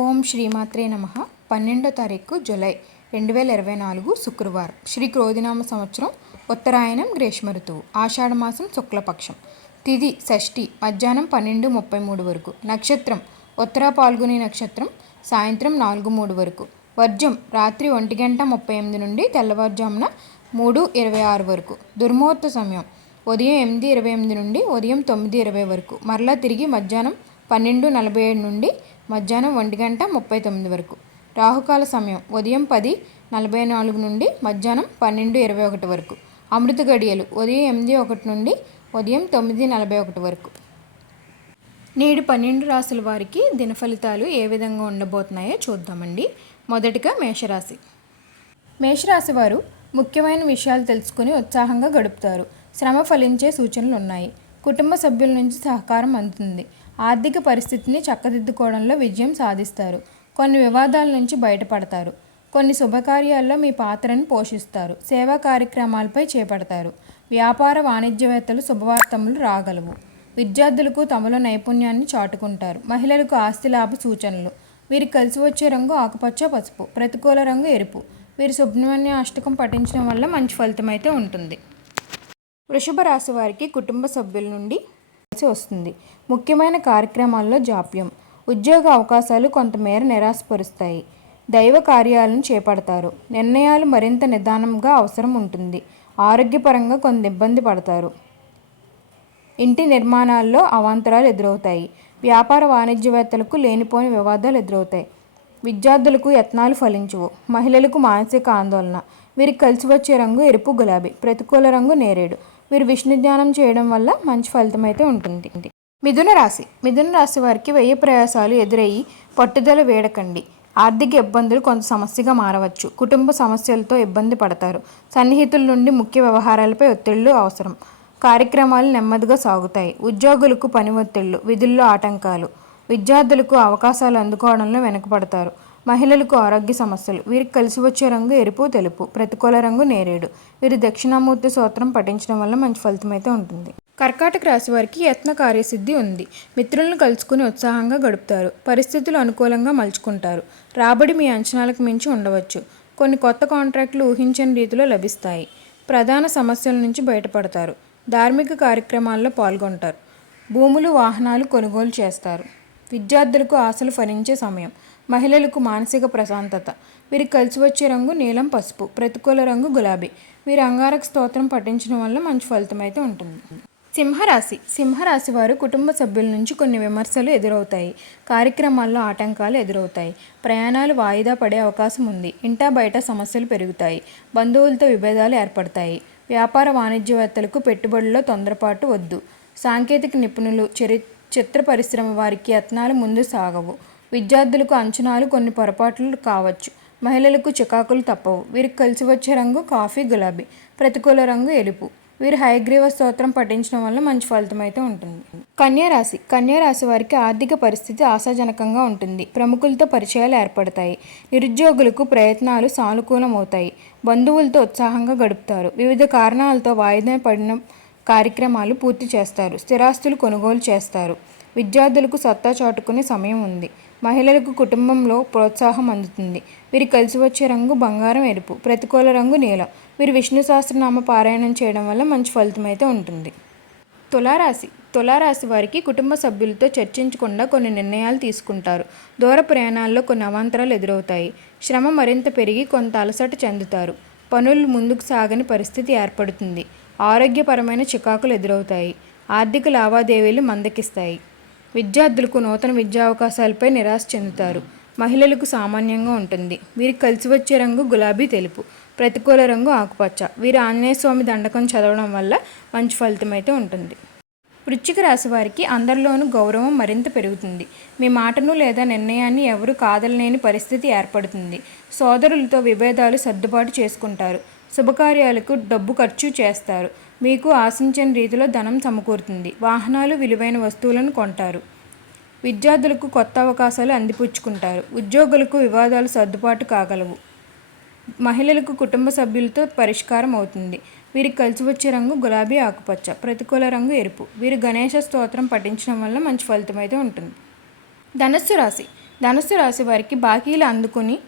ఓం శ్రీమాత్రే నమః. 12వ తారీఖు జూలై 2024 శుక్రవారం. శ్రీ క్రోధినామ సంవత్సరం ఉత్తరాయణం గ్రీష్మ ఋతువు ఆషాఢమాసం శుక్లపక్షం. తిథి షష్ఠి మధ్యాహ్నం 12:33 వరకు. నక్షత్రం ఉత్తర పాల్గొని నక్షత్రం సాయంత్రం 4:03 వరకు. వర్జం రాత్రి 1:38 నుండి తెల్లవారుజామున 3:26 వరకు. దుర్ముహూర్త సమయం ఉదయం 8:28 నుండి ఉదయం 9:20 వరకు. మరలా తిరిగి మధ్యాహ్నం 12:47 నుండి మధ్యాహ్నం 1:39 వరకు. రాహుకాల సమయం ఉదయం 10:44 నుండి మధ్యాహ్నం 12:21 వరకు. అమృత గడియలు ఉదయం 8:01 నుండి ఉదయం 9:41 వరకు. నేడు 12 రాశుల వారికి దిన ఫలితాలు ఏ విధంగా ఉండబోతున్నాయో చూద్దామండి. మొదటిగా మేషరాశి. మేషరాశి వారు ముఖ్యమైన విషయాలు తెలుసుకుని ఉత్సాహంగా గడుపుతారు. శ్రమ ఫలించే సూచనలు ఉన్నాయి. కుటుంబ సభ్యుల నుంచి సహకారం అందుతుంది. ఆర్థిక పరిస్థితిని చక్కదిద్దుకోవడంలో విజయం సాధిస్తారు. కొన్ని వివాదాల నుంచి బయటపడతారు. కొన్ని శుభకార్యాల్లో మీ పాత్రను పోషిస్తారు. సేవా కార్యక్రమాలపై చేపడతారు. వ్యాపార వాణిజ్యవేత్తలు శుభవార్తలు రాగలవు. విద్యార్థులకు తమలో నైపుణ్యాన్ని చాటుకుంటారు. మహిళలకు ఆస్తి లాభ సూచనలు. వీరికి కలిసి వచ్చే రంగు ఆకుపచ్చ, పసుపు. ప్రతికూల రంగు ఎరుపు. వీరు సుబ్రహ్మణ్య అష్టకం పఠించడం వల్ల మంచి ఫలితం అయితే ఉంటుంది. వృషభ రాశి వారికి కుటుంబ సభ్యుల నుండి వస్తుంది. ముఖ్యమైన కార్యక్రమాల్లో జాప్యం. ఉద్యోగ అవకాశాలు కొంతమేర నిరాశపరుస్తాయి. దైవ కార్యాలను చేపడతారు. నిర్ణయాలు మరింత నిదానంగా అవసరం ఉంటుంది. ఆరోగ్యపరంగా కొంత ఇబ్బంది పడతారు. ఇంటి నిర్మాణాల్లో అవాంతరాలు ఎదురవుతాయి. వ్యాపార వాణిజ్యవేత్తలకు లేనిపోని వివాదాలు ఎదురవుతాయి. విద్యార్థులకు యత్నాలు ఫలించవు. మహిళలకు మానసిక ఆందోళన. వీరికి కలిసి వచ్చే రంగు ఎరుపు, గులాబీ. ప్రతికూల రంగు నేరేడు. వీరు విష్ణు ధ్యానం చేయడం వల్ల మంచి ఫలితం అయితే ఉంటుంది. మిథున రాశి. మిథున రాశి వారికి వ్యయ ప్రయాసాలు ఎదురయ్యి పట్టుదల వేడకండి. ఆర్థిక ఇబ్బందులు కొంత సమస్యగా మారవచ్చు. కుటుంబ సమస్యలతో ఇబ్బంది పడతారు. సన్నిహితుల నుండి ముఖ్య వ్యవహారాలపై ఒత్తిళ్లు అవసరం. కార్యక్రమాలు నెమ్మదిగా సాగుతాయి. ఉద్యోగులకు పని ఒత్తిళ్లు, విధుల్లో ఆటంకాలు. విద్యార్థులకు అవకాశాలు అందుకోవడంలో వెనుకపడతారు. మహిళలకు ఆరోగ్య సమస్యలు. వీరికి కలిసి వచ్చే రంగు ఎరుపు, తెలుపు. ప్రతికూల రంగు నేరేడు. వీరు దక్షిణామూర్తి స్తోత్రం పఠించడం వల్ల మంచి ఫలితం అయితే ఉంటుంది. కర్కాటక రాశి వారికి యత్న కార్యసిద్ధి ఉంది. మిత్రులను కలుసుకుని ఉత్సాహంగా గడుపుతారు. పరిస్థితులు అనుకూలంగా మలుచుకుంటారు. రాబడి మీ అంచనాలకు మించి ఉండవచ్చు. కొన్ని కొత్త కాంట్రాక్టులు ఊహించని రీతిలో లభిస్తాయి. ప్రధాన సమస్యల నుంచి బయటపడతారు. ధార్మిక కార్యక్రమాల్లో పాల్గొంటారు. భూములు, వాహనాలు కొనుగోలు చేస్తారు. విద్యార్థులకు ఆశలు ఫలించే సమయం. మహిళలకు మానసిక ప్రశాంతత. వీరికి కలిసి వచ్చే రంగు నీలం, పసుపు. ప్రతికూల రంగు గులాబీ. వీరు అంగారక స్తోత్రం పఠించడం వల్ల మంచి ఫలితం అయితే ఉంటుంది. సింహరాశి. సింహరాశి వారు కుటుంబ సభ్యుల నుంచి కొన్ని విమర్శలు ఎదురవుతాయి. కార్యక్రమాల్లో ఆటంకాలు ఎదురవుతాయి. ప్రయాణాలు వాయిదా పడే అవకాశం ఉంది. ఇంటా బయట సమస్యలు పెరుగుతాయి. బంధువులతో విభేదాలు ఏర్పడతాయి. వ్యాపార వాణిజ్యవేత్తలకు పెట్టుబడుల్లో తొందరపాటు వద్దు. సాంకేతిక నిపుణులు, చిత్ర పరిశ్రమ వారికి యత్నాలు ముందు సాగవు. విద్యార్థులకు అంచనాలు కొన్ని పొరపాట్లు కావచ్చు. మహిళలకు చికాకులు తప్పవు. వీరికి కలిసి వచ్చే రంగు కాఫీ, గులాబీ. ప్రతికూల రంగు ఎలుపు. వీరు హయగ్రీవ స్తోత్రం పఠించడం వల్ల మంచి ఫలితం అయితే ఉంటుంది. కన్యారాశి. కన్యారాశి వారికి ఆర్థిక పరిస్థితి ఆశాజనకంగా ఉంటుంది. ప్రముఖులతో పరిచయాలు ఏర్పడతాయి. నిరుద్యోగులకు ప్రయత్నాలు సానుకూలమవుతాయి. బంధువులతో ఉత్సాహంగా గడుపుతారు. వివిధ కారణాలతో వాయిదా పడిన కార్యక్రమాలు పూర్తి చేస్తారు. స్థిరాస్తులు కొనుగోలు చేస్తారు. విద్యార్థులకు సత్తా చాటుకునే సమయం ఉంది. మహిళలకు కుటుంబంలో ప్రోత్సాహం అందుతుంది. వీరికి కలిసి వచ్చే రంగు బంగారం, ఎరుపు. ప్రతికూల రంగు నీలం. వీరు విష్ణు సహస్రనామ పారాయణం చేయడం వల్ల మంచి ఫలితం అయితే ఉంటుంది. తులారాశి. తులారాశి వారికి కుటుంబ సభ్యులతో చర్చించకుండా కొన్ని నిర్ణయాలు తీసుకుంటారు. దూర ప్రయాణాల్లో కొన్ని అవాంతరాలు ఎదురవుతాయి. శ్రమ మరింత పెరిగి కొంత అలసట చెందుతారు. పనులు ముందుకు సాగని పరిస్థితి ఏర్పడుతుంది. ఆరోగ్యపరమైన చికాకులు ఎదురవుతాయి. ఆర్థిక లావాదేవీలు మందకిస్తాయి. విద్యార్థులకు నూతన విద్యా అవకాశాలపై నిరాశ చెందుతారు. మహిళలకు సామాన్యంగా ఉంటుంది. వీరికి కలిసి వచ్చే రంగు గులాబీ, తెలుపు. ప్రతికూల రంగు ఆకుపచ్చ. వీరు ఆంజనేయ స్వామి దండకం చదవడం వల్ల మంచి ఫలితం అయితే ఉంటుంది. వృశ్చిక రాశి వారికి అందరిలోనూ గౌరవం మరింత పెరుగుతుంది. మీ మాటను లేదా నిర్ణయాన్ని ఎవరు కాదనలేని పరిస్థితి ఏర్పడుతుంది. సోదరులతో విభేదాలు సర్దుబాటు చేసుకుంటారు. శుభకార్యాలకు డబ్బు ఖర్చు చేస్తారు. మీకు ఆశించిన రీతిలో ధనం సమకూరుతుంది. వాహనాలు, విలువైన వస్తువులను కొంటారు. విద్యార్థులకు కొత్త అవకాశాలు అందిపుచ్చుకుంటారు. ఉద్యోగులకు వివాదాలు సర్దుబాటు కాగలవు. మహిళలకు కుటుంబ సభ్యులతో పరిష్కారం అవుతుంది. వీరికి కలిసి వచ్చే రంగు గులాబీ, ఆకుపచ్చ. ప్రతికూల రంగు ఎరుపు. వీరు గణేష స్తోత్రం పఠించడం వల్ల మంచి ఫలితం అయితే ఉంటుంది. ధనస్సు రాశి. ధనుస్సు రాశి వారికి బాకీలు అందుకుని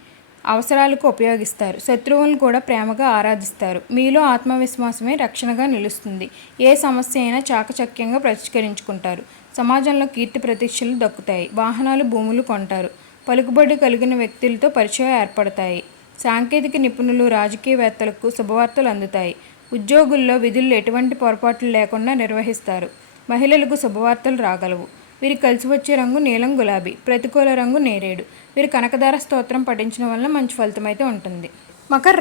అవసరాలకు ఉపయోగిస్తారు. శత్రువులను కూడా ప్రేమగా ఆరాధిస్తారు. మీలో ఆత్మవిశ్వాసమే రక్షణగా నిలుస్తుంది. ఏ సమస్య అయినా చాకచక్యంగా పరిష్కరించుకుంటారు. సమాజంలో కీర్తి ప్రతిష్టలు దక్కుతాయి. వాహనాలు, భూములు కొంటారు. పలుకుబడి కలిగిన వ్యక్తులతో పరిచయం ఏర్పడతాయి. సాంకేతిక నిపుణులు, రాజకీయవేత్తలకు శుభవార్తలు అందుతాయి. ఉద్యోగుల్లో విధుల్లో ఎటువంటి పొరపాట్లు లేకుండా నిర్వహిస్తారు. మహిళలకు శుభవార్తలు రాగలవు. వీరికి కలిసి వచ్చే రంగు నీలం, గులాబీ. ప్రతికూల రంగు నేరేడు. వీరు కనకదార స్తోత్రం పఠించడం వల్ల మంచి ఫలితం అయితే ఉంటుంది. మకర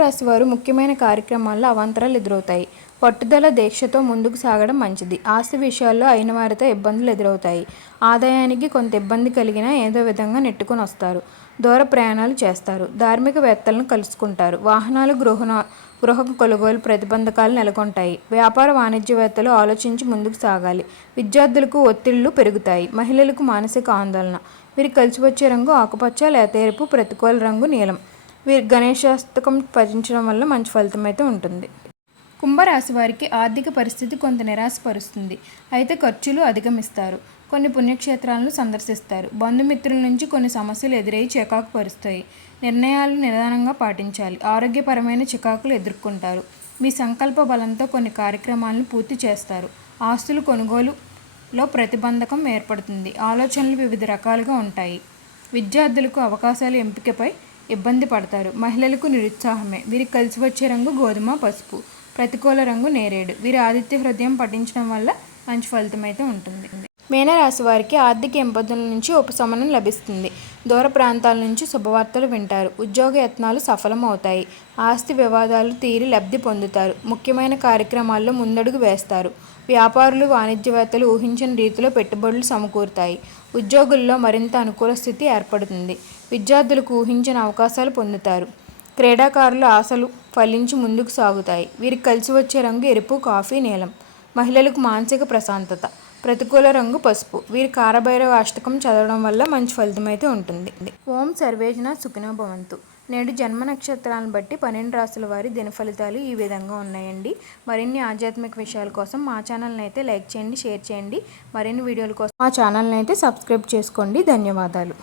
రాశి వారు ముఖ్యమైన కార్యక్రమాల్లో అవాంతరాలు ఎదురవుతాయి. పట్టుదల, దీక్షతో ముందుకు సాగడం మంచిది. ఆస్తి విషయాల్లో అయిన వారితో ఇబ్బందులు ఎదురవుతాయి. ఆదాయానికి కొంత ఇబ్బంది కలిగినా ఏదో విధంగా నెట్టుకొని వస్తారు. దూర ప్రయాణాలు చేస్తారు. ధార్మికవేత్తలను కలుసుకుంటారు. వాహనాలు, గృహ కొనుగోలు ప్రతిబంధకాలు నెలకొంటాయి. వ్యాపార వాణిజ్యవేత్తలు ఆలోచించి ముందుకు సాగాలి. విద్యార్థులకు ఒత్తిళ్లు పెరుగుతాయి. మహిళలకు మానసిక ఆందోళన. వీరికి కలిసి వచ్చే రంగు ఆకుపచ్చ, లేత ఎరుపు. ప్రతికూల రంగు నీలం. వీరు గణేశాష్టకం పఠించడం వల్ల మంచి ఫలితం అయితే ఉంటుంది. కుంభరాశి వారికి ఆర్థిక పరిస్థితి కొంత నిరాశపరుస్తుంది. అయితే ఖర్చులు అధిగమిస్తారు. కొన్ని పుణ్యక్షేత్రాలను సందర్శిస్తారు. బంధుమిత్రుల నుంచి కొన్ని సమస్యలు ఎదురై చికాకు పరుస్తాయి. నిర్ణయాలు నిదానంగా పాటించాలి. ఆరోగ్యపరమైన చికాకులు ఎదుర్కొంటారు. మీ సంకల్ప బలంతో కొన్ని కార్యక్రమాలను పూర్తి చేస్తారు. ఆస్తులు కొనుగోలులో ప్రతిబంధకం ఏర్పడుతుంది. ఆలోచనలు వివిధ రకాలుగా ఉంటాయి. విద్యార్థులకు అవకాశాల ఎంపికపై ఇబ్బంది పడతారు. మహిళలకు నిరుత్సాహమే. వీరికి కలిసి వచ్చే రంగు గోధుమ, పసుపు. ప్రతికూల రంగు నేరేడు. వీరి ఆదిత్య హృదయం పఠించడం వల్ల మంచి ఫలితం అయితే ఉంటుంది. మీనరాశి వారికి ఆర్థిక ఇబ్బందుల నుంచి ఉపశమనం లభిస్తుంది. దూర ప్రాంతాల నుంచి శుభవార్తలు వింటారు. ఉద్యోగ యత్నాలు సఫలమవుతాయి. ఆస్తి వివాదాలు తీరి లబ్ధి పొందుతారు. ముఖ్యమైన కార్యక్రమాల్లో ముందడుగు వేస్తారు. వ్యాపారులు, వాణిజ్యవేత్తలు ఊహించిన రీతిలో పెట్టుబడులు సమకూరుతాయి. ఉద్యోగుల్లో మరింత అనుకూల స్థితి ఏర్పడుతుంది. విద్యార్థులకు ఊహించిన అవకాశాలు పొందుతారు. క్రీడాకారుల ఆశలు ఫలించి ముందుకు సాగుతాయి. వీరికి కలిసి వచ్చే రంగు ఎరుపు, కాఫీ, నీలం. మహిళలకు మానసిక ప్రశాంతత. ప్రతికూల రంగు పసుపు. వీరి కారభైరవ అష్టకం చదవడం వల్ల మంచి ఫలితం అయితే ఉంటుంది. ఓం సర్వేజన సుఖినో భవంతు. నేడు జన్మ నక్షత్రాలను బట్టి 12 రాశుల వారి దిన ఫలితాలు ఈ విధంగా ఉన్నాయండి. మరిన్ని ఆధ్యాత్మిక విషయాల కోసం మా ఛానల్ని అయితే లైక్ చేయండి, షేర్ చేయండి. మరిన్ని వీడియోల కోసం మా ఛానల్ని అయితే సబ్స్క్రైబ్ చేసుకోండి. ధన్యవాదాలు.